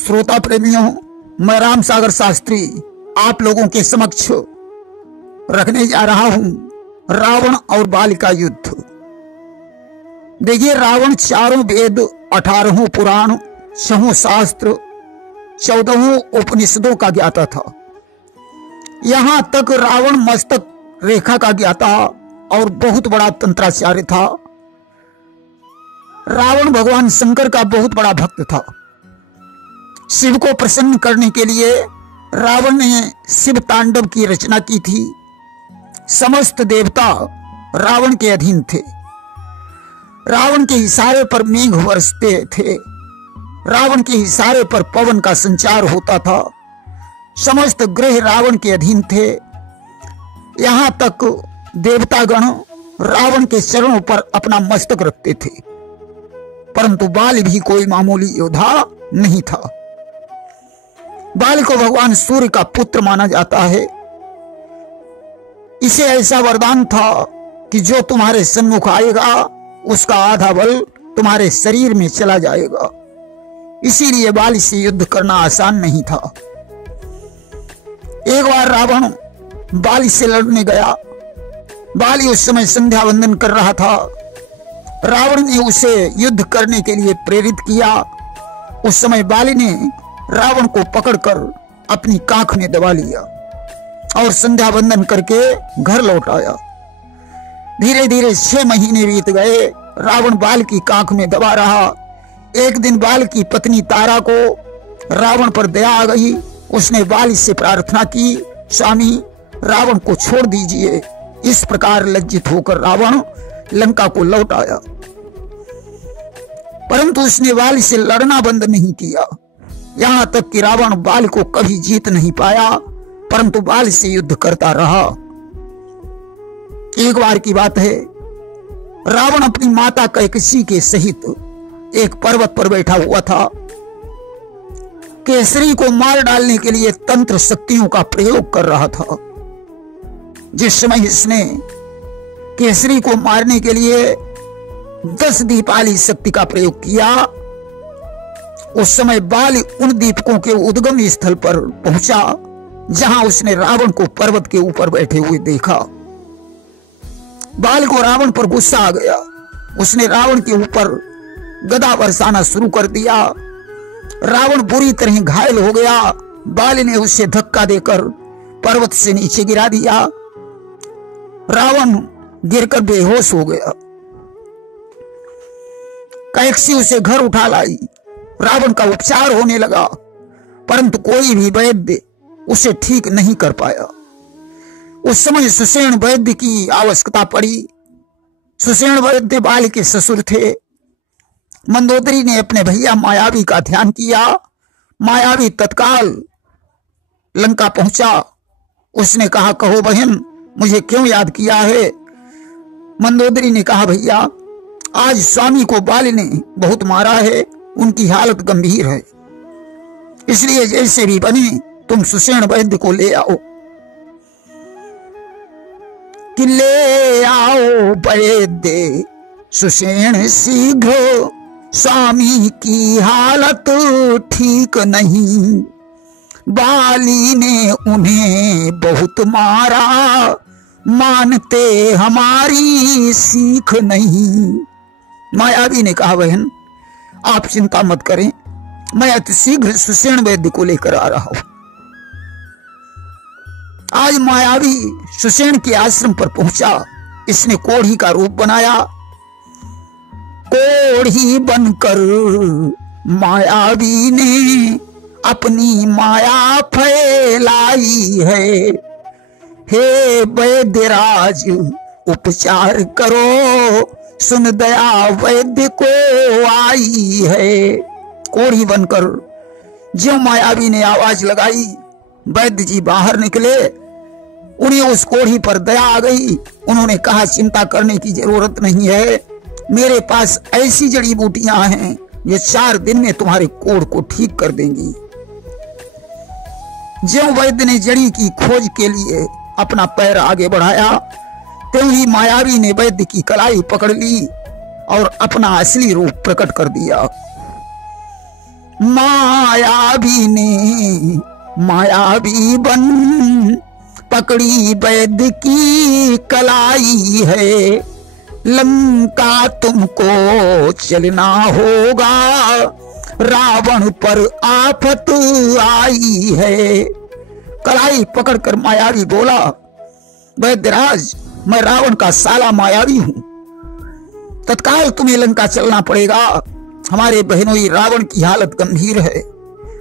श्रोता प्रेमियों, मैं राम सागर शास्त्री आप लोगों के समक्ष रखने जा रहा हूं रावण और बाली का युद्ध। देखिए, रावण 4 वेद, 18 पुराण, 6 शास्त्र, 14 उपनिषदों का ज्ञाता था। यहां तक रावण मस्तक रेखा का ज्ञाता और बहुत बड़ा तंत्राचार्य था। रावण भगवान शंकर का बहुत बड़ा भक्त था। शिव को प्रसन्न करने के लिए रावण ने शिव तांडव की रचना की थी। समस्त देवता रावण के अधीन थे। रावण के इशारे पर मेघ बरसते थे। रावण के इशारे पर पवन का संचार होता था। समस्त ग्रह रावण के अधीन थे। यहां तक देवतागण रावण के चरणों पर अपना मस्तक रखते थे। परंतु बाली भी कोई मामूली योद्धा नहीं था। बाली को भगवान सूर्य का पुत्र माना जाता है। इसे ऐसा वरदान था कि जो तुम्हारे सम्मुख आएगा उसका आधा बल तुम्हारे शरीर में चला जाएगा। इसीलिए बाली से युद्ध करना आसान नहीं था। एक बार रावण बाली से लड़ने गया। बाली उस समय संध्या वंदन कर रहा था। रावण ने उसे युद्ध करने के लिए प्रेरित किया। उस समय बाली ने रावण को पकड़कर अपनी काख में दबा लिया और संध्या वंदन करके घर लौट आया। धीरे धीरे 6 महीने बीत गए। रावण बाल की काख में दबा रहा। एक दिन बाल की पत्नी तारा को रावण पर दया आ गई। उसने बाली से प्रार्थना की, स्वामी रावण को छोड़ दीजिए। इस प्रकार लज्जित होकर रावण लंका को लौट आया। परंतु उसने बाली से लड़ना बंद नहीं किया। यहां तक कि रावण बाली को कभी जीत नहीं पाया, परंतु बाली से युद्ध करता रहा। एक बार की बात है, रावण अपनी माता कैकसी के सहित एक पर्वत पर बैठा हुआ था। केसरी को मार डालने के लिए तंत्र शक्तियों का प्रयोग कर रहा था। जिस समय इसने केसरी को मारने के लिए 10 दीपाली शक्ति का प्रयोग किया, उस समय बाली उन दीपकों के उद्गम स्थल पर पहुंचा जहां उसने रावण को पर्वत के ऊपर बैठे हुए देखा। बाली को रावण पर गुस्सा आ गया। उसने रावण के ऊपर गदा बरसाना शुरू कर दिया। रावण बुरी तरह घायल हो गया। बाली ने उसे धक्का देकर पर्वत से नीचे गिरा दिया। रावण गिरकर बेहोश हो गया। कैकसी उसे घर उठा लाई। रावण का उपचार होने लगा, परंतु कोई भी वैद्य उसे ठीक नहीं कर पाया। उस समय सुषेण वैद्य की आवश्यकता पड़ी। सुषेण वैद्य बाली के ससुर थे। मंदोदरी ने अपने भैया मायावी का ध्यान किया। मायावी तत्काल लंका पहुंचा। उसने कहा, कहो बहन, मुझे क्यों याद किया है? मंदोदरी ने कहा, भैया आज स्वामी को बाली ने बहुत मारा है। उनकी हालत गंभीर है, इसलिए जैसे भी बने तुम सुषेण वैद्य को ले आओ। कि ले आओ वैद्य सुषेण शीघ्र, स्वामी की हालत ठीक नहीं। बाली ने उन्हें बहुत मारा, मानते हमारी सीख नहीं। मायावी ने कहा, बहन आप चिंता मत करें, मैं अति शीघ्र सुषेण वैद्य को लेकर आ रहा हूं। आज मायावी सुषेण के आश्रम पर पहुंचा। इसने कोढ़ी का रूप बनाया। कोढ़ी बनकर मायावी ने अपनी माया फैलाई है। हे वैद्यराज उपचार करो, सुन दया वैद्य को आई है। कोढ़ी बनकर जो मायावी ने आवाज लगाई, वैद्य जी बाहर निकले। उन्हें उस कोढ़ी पर दया आ गई। उन्होंने कहा, चिंता करने की जरूरत नहीं है। मेरे पास ऐसी जड़ी बूटियां हैं जो 4 दिन में तुम्हारे कोढ़ को ठीक कर देंगी। जो वैद्य ने जड़ी की खोज के लिए अपना पैर आगे बढ़ाया, त्यों ही मायावी ने वैद्य की कलाई पकड़ ली और अपना असली रूप प्रकट कर दिया। मायावी ने मायावी बन पकड़ी वैद्य की कलाई है। लंका तुमको चलना होगा, रावण पर आफत आई है। कलाई पकड़कर मायावी बोला, वैद्यराज मैं रावण का साला मायावी हूं, तत्काल तुम्हें लंका चलना पड़ेगा। हमारे बहनोई रावण की हालत गंभीर है,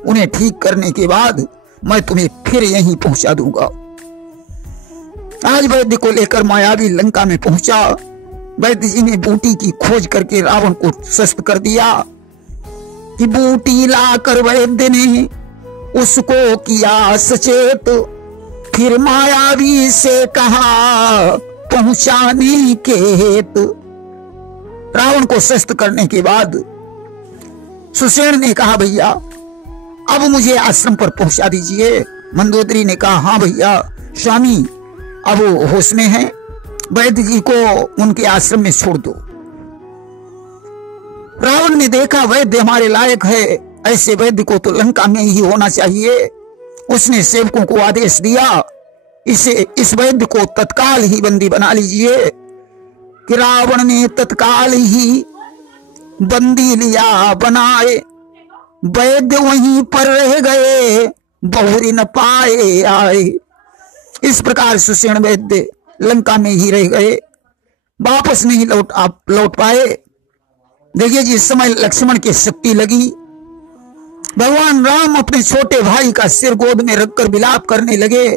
उन्हें ठीक करने के बाद मैं तुम्हें फिर यहीं पहुंचा दूंगा। आज वैद्य को लेकर मायावी लंका में पहुंचा। वैद्य जी ने बूटी की खोज करके रावण को सस्त कर दिया कि बूटी लाकर वैद्य ने उसको किया सचेत, फिर मायावी से कहा पहुंचाने के हेतु। रावण को सस्त करने के बाद सुषेण ने कहा भैया अब मुझे आश्रम पर पहुंचा दीजिए। मंदोदरी ने कहा हाँ भैया स्वामी अब वो होश में है, वैद्य जी को उनके आश्रम में छोड़ दो। रावण ने देखा वैद्य हमारे लायक है, ऐसे वैद्य को तो लंका में ही होना चाहिए। उसने सेवकों को आदेश दिया इस वैद्य को तत्काल ही बंदी बना लीजिए। कि रावण ने तत्काल ही बंदी लिया बनाए, वैद्य वहीं पर रह गए, बहुरी न पाए आए। इस प्रकार सुषेण वैद्य लंका में ही रह गए, वापस नहीं लौट पाए। देखिए जिस समय लक्ष्मण की शक्ति लगी, भगवान राम अपने छोटे भाई का सिर गोद में रखकर विलाप करने लगे।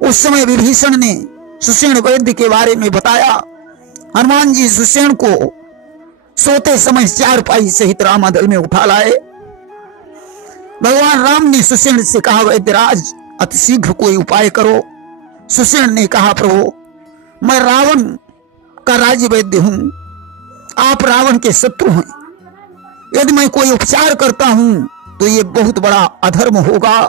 उस समय विभीषण ने सुषेण वैद्य के बारे में बताया। हनुमान जी सुषेण को सोते समय चारपाई सहित रामादल में उठा लाए। भगवान राम ने सुषेण से कहा वैद्यराज अति शीघ्र कोई उपाय करो। सुषेण ने कहा प्रभु मैं रावण का राज्य वैद्य हूं, आप रावण के शत्रु हैं, यदि मैं कोई उपचार करता हूं तो ये बहुत बड़ा अधर्म होगा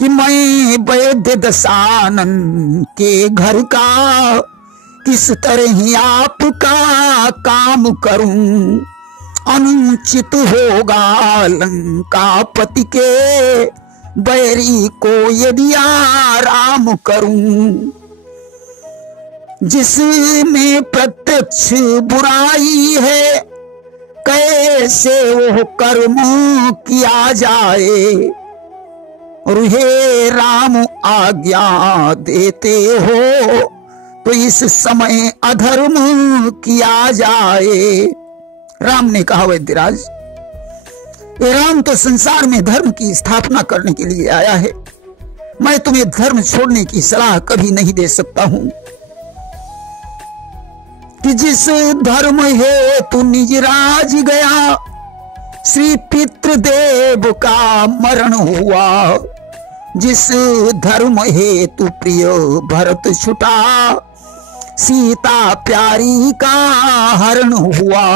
कि मैं वैद्य दशानन के घर का किस तरह ही आपका काम करूं। अनुचित होगा लंकापति के बैरी को यदि आराम करूं। जिसमें प्रत्यक्ष बुराई है कैसे वो कर्म किया जाए। और हे राम आज्ञा देते हो तो इस समय अधर्म किया जाए। राम ने कहा वैद्यराज ये राम तो संसार में धर्म की स्थापना करने के लिए आया है, मैं तुम्हें धर्म छोड़ने की सलाह कभी नहीं दे सकता हूं। कि जिस धर्म हेतु निज राज गया, श्री पितृदेव का मरण हुआ। जिस धर्म हेतु प्रिय भरत छुटा, सीता प्यारी का हरण हुआ।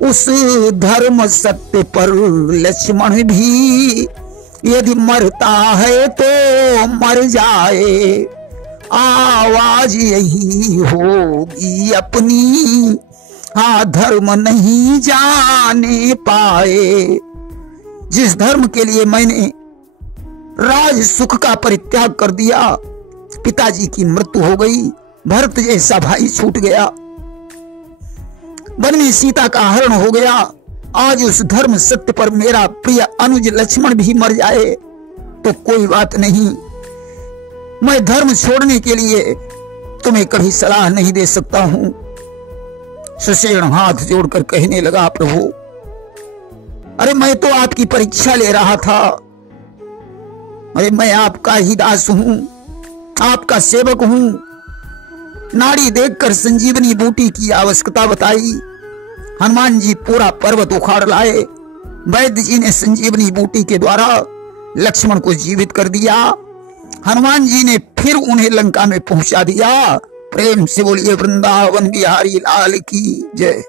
उस धर्म सत्य पर लक्ष्मण भी यदि मरता है तो मर जाए। आवाज यही होगी अपनी, हाँ धर्म नहीं जाने पाए। जिस धर्म के लिए मैंने राज सुख का परित्याग कर दिया, पिताजी की मृत्यु हो गई, भरत जैसा भाई छूट गया, वन में सीता का हरण हो गया। आज उस धर्म सत्य पर मेरा प्रिय अनुज लक्ष्मण भी मर जाए तो कोई बात नहीं, मैं धर्म छोड़ने के लिए तुम्हें कभी सलाह नहीं दे सकता हूं। सुषेण हाथ जोड़कर कहने लगा प्रभु अरे मैं तो आपकी परीक्षा ले रहा था, अरे मैं आपका ही दास हूं, आपका सेवक हूं। नाड़ी देखकर संजीवनी बूटी की आवश्यकता बताई। हनुमान जी पूरा पर्वत उखाड़ लाए। वैद्य जी ने संजीवनी बूटी के द्वारा लक्ष्मण को जीवित कर दिया। हनुमान जी ने फिर उन्हें लंका में पहुंचा दिया। प्रेम से बोलिए वृंदावन बिहारी लाल की जय।